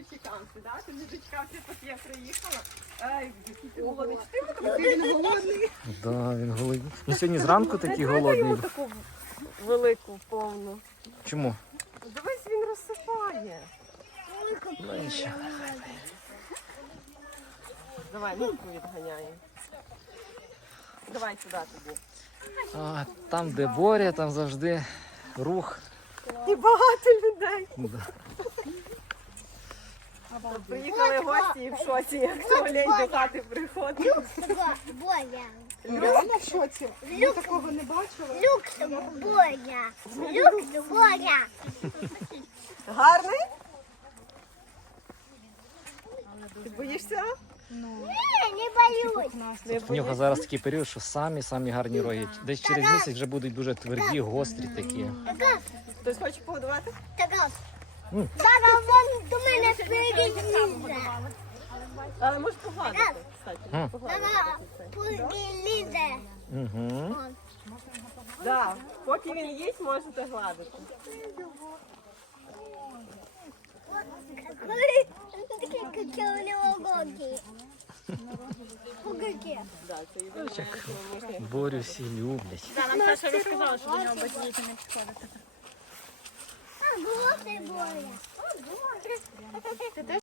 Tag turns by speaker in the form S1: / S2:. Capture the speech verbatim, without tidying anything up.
S1: дочекався, да? Ти не дочекався, поки я приїхала. Ай, який ти голодний. Ти він голодний.
S2: Да, він голодний. Ну сьогодні зранку такий
S1: Йому
S2: голодний.
S1: таку велику, повну.
S2: Чому?
S1: Дивись, він розсипає.
S2: Менше.
S1: Давай, нитку відганяємо. Давай сюди тобі.
S2: А, там, де Боря, там завжди рух.
S1: І багато людей.
S2: Да.
S1: Приїхали гості і в шоці, як Олень до хати приходить.
S3: Боя.
S1: Реально в шоці? Ми такого не бачили.
S3: Люкс Боя. Люкс Боя.
S1: Гарний? Ти боїшся?
S3: Не, не боюсь.
S1: Не
S2: В нього зараз такий період, що самі-самі гарні роги. Десь через місяць вже будуть дуже тверді, гострі такі.
S3: Така,
S1: Хтось хоче погодувати?
S3: така.
S2: М.
S3: Така вон до мене перелізе.
S1: Але можеш погладити, кстати.
S2: М.
S1: Погладити.
S3: Така перелізе.
S2: Угу.
S1: Да, поки він їсть, можете гладити.
S3: Такі какі у нього гоки. Гоки.
S1: Да, це єдине, що можна.
S2: Борю всі люблять.
S3: А, було це Боя.